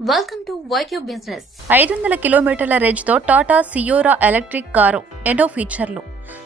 Welcome to YQ business. 500 కిలోమీటర్ల రేంజ్తో Tata సియోరా electric car. ఎన్నో ఫీచర్లు.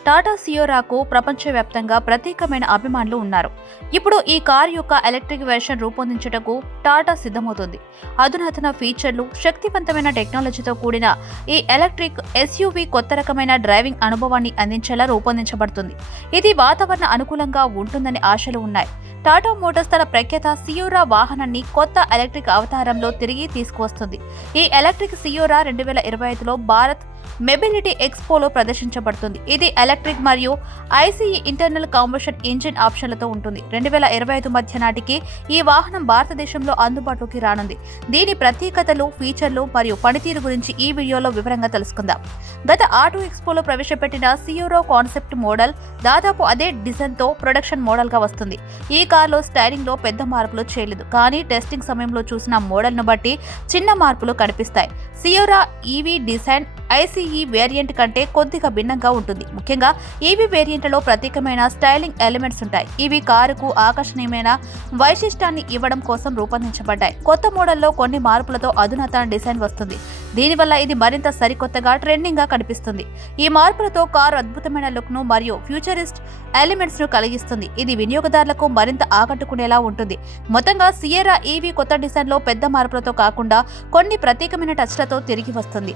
టాటా సియోరాకు ప్రపంచవ్యాప్తంగా ప్రత్యేకమైన అభిమానులు ఉన్నారు. ఇప్పుడు ఈ కారు యొక్క ఎలక్ట్రిక్ వెర్షన్ రూపొందించుటకు టాటా సిద్ధమవుతుంది. అధునాతన ఫీచర్లు, శక్తివంతమైన టెక్నాలజీతో కూడిన ఈ ఎలక్ట్రిక్ ఎస్యూవీ కొత్త రకమైన డ్రైవింగ్ అనుభవాన్ని అందించేలా రూపొందించబడుతుంది. ఇది వాతావరణ అనుకూలంగా ఉంటుందని ఆశలు ఉన్నాయి. టాటా మోటార్స్ తన ప్రఖ్యాత సియోరా వాహనాన్ని కొత్త ఎలక్ట్రిక్ అవతారంలో తిరిగి తీసుకువస్తుంది. ఈ ఎలక్ట్రిక్ సియోరా 2025లో భారత్ మొబిలిటీ ఎక్స్పోలో ప్రదర్శించబడుతుంది. ఇది ఎలక్ట్రిక్ మరియు ఐసీఈ ఇంటర్నల్ కంబషన్ ఇంజిన్ ఆప్షన్లతో ఉంటుంది. 2025 మధ్య నాటికి ఈ వాహనం భారతదేశంలో అందుబాటులోకి రానుంది. దీని ప్రత్యేకతలు, ఫీచర్లు మరియు పనితీరు గురించి ఈ వీడియోలో వివరంగా తెలుసుకుందాం. గత ఆటో ఎక్స్పోలో ప్రవేశపెట్టిన సియోరా కాన్సెప్ట్ మోడల్ దాదాపు అదే డిజైన్తో ప్రొడక్షన్ మోడల్గా వస్తుంది. ఈ కార్లో స్టైలింగ్ లో పెద్ద మార్పులు చేయలేదు, కానీ టెస్టింగ్ సమయంలో చూసిన మోడల్ను బట్టి చిన్న మార్పులు కనిపిస్తాయి. సియోరా ఈవీ డిజైన్ ఐసీఈ వేరియంట్ కంటే కొద్దిగా భిన్నంగా ఉంటుంది. ముఖ్యంగా ఈవీ వేరియంట్లలో ప్రత్యేకమైన స్టైలింగ్ ఎలిమెంట్స్ ఉంటాయి. ఇవి కారుకు ఆకర్షణీయమైన వైశిష్టాన్ని ఇవ్వడం కోసం రూపొందించబడ్డాయి. కొత్త మోడల్లో కొన్ని మార్పులతో అధునాతన డిజైన్ వస్తుంది. దీనివల్ల ఇది మరింత సరికొత్తగా, ట్రెండింగ్ గా కనిపిస్తుంది. ఈ మార్పులతో కారు అద్భుతమైన లుక్ ను మరియు ఫ్యూచరిస్ట్ ఎలిమెంట్స్ ను కలిగిస్తుంది. ఇది వినియోగదారులకు మరింత ఆకట్టుకునేలా ఉంటుంది. మొత్తంగా సియోరా ఈవీ కొత్త డిజైన్ లో పెద్ద మార్పులతో కాకుండా కొన్ని ప్రత్యేకమైన టచ్లతో తిరిగి వస్తుంది.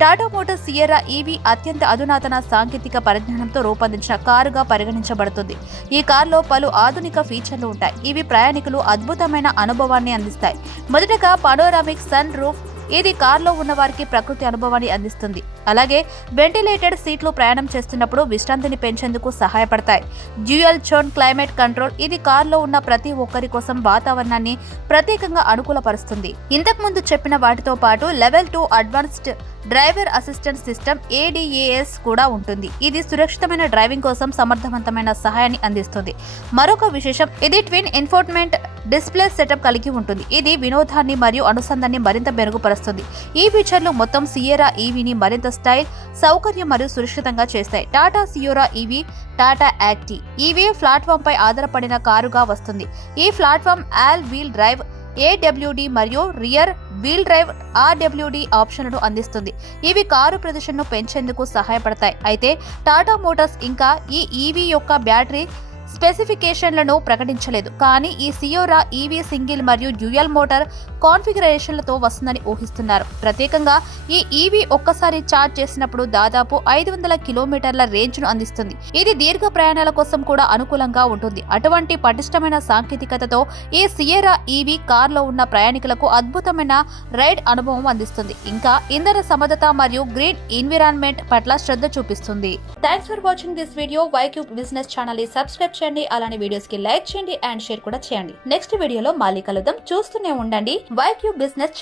టాటా మోటార్స్ సియోరా ఈవీ అత్యంత అధునాతన సాంకేతిక పరిజ్ఞానంతో రూపొందించిన కారుగా పరిగణించబడుతుంది. ఈ కారులో పలు ఆధునిక ఫీచర్లు ఉంటాయి. ఇవి ప్రయాణికులు అద్భుతమైన అనుభవాన్ని అందిస్తాయి. మొదటగా పనోరామిక్ సన్ రూఫ్. ఇది కారులో ఉన్న వారికి ప్రకృతి అనుభవాన్ని అందిస్తుంది. అలాగే వెంటిలేటెడ్ సీట్లు ప్రయాణం చేస్తున్నప్పుడు విశ్రాంతిని పెంచేందుకు సహాయపడతాయి. Dual zone climate control. ఇది కారులో ఉన్న ప్రతి ఒక్కరి కోసం వాతావరణాన్ని ప్రత్యేకంగా అనుకూలపరుస్తుంది. ఇంతకు ముందు చెప్పిన వాటితో పాటు level 2 advanced driver assistant system ADAS కూడా ఉంటుంది. ఇది సురక్షితమైన డ్రైవింగ్ కోసం సమర్థవంతమైన సహాయాన్ని అందిస్తుంది. మరొక విశేషం, ఇది ట్విన్ ఇన్ఫోటైన్మెంట్ డిస్ప్లే సెటప్ కలిగి ఉంటుంది. ఇది వినోదాన్ని మరియు అనుసంధాన్ని మరింత మెరుగుపరుస్తుంది. ఈ ఫీచర్లు మొత్తం సియోరా ఈవీని మరింత స్టైల్, సౌకర్యం మరియు సురక్షితంగా చేస్తాయి. Tata Sierra EV Tata active EV platform పై ఆధారపడిన కారుగా వస్తుంది. ఈ platform all wheel drive AWD మరియు రియర్ వీల్ డ్రైవ్ RWD ఆప్షన్లను అందిస్తుంది. ఇవి కారు ప్రదర్శనను పెంచేందుకు సహాయపడతాయి. అయితే టాటా మోటార్స్ ఇంకా ఈ ఈవీ యొక్క బ్యాటరీ స్పెసిఫికేషన్లను ప్రకటించలేదు, కానీ ఈ సియోరా ఈవీ సింగిల్ మరియు డ్యూయల్ మోటార్ కాన్ఫిగరేషన్లతో వస్తుందని ఊహిస్తున్నారు. ప్రత్యేకంగా ఈ ఈవీ ఒక్కసారి ఛార్జ్ చేసినప్పుడు దాదాపు 500 కిలోమీటర్ల రేంజ్ ను అందిస్తుంది. ఇది దీర్ఘ ప్రయాణాల కోసం కూడా అనుకూలంగా ఉంటుంది. అటువంటి పటిష్టమైన సాంకేతికతతో ఈ సియోరా ఈవీ కార్లో ఉన్న ప్రయాణికులకు అద్భుతమైన రైడ్ అనుభవం అందిస్తుంది. ఇంకా ఇంధన సమర్థత మరియు గ్రీన్ ఎన్విరాన్మెంట్ పట్ల శ్రద్ధ చూపిస్తుంది. Thanks for watching this video. YQ business channel ని సబ్స్క్రైబ్ చేయండి. అలానే వీడియోస్ కి లైక్ చేయండి అండ్ షేర్ కూడా చేయండి. నెక్స్ట్ వీడియోలో మళ్ళీ కలుద్దాం. చూస్తూనే ఉండండి వైక్యూ బిజినెస్ ఛానల్.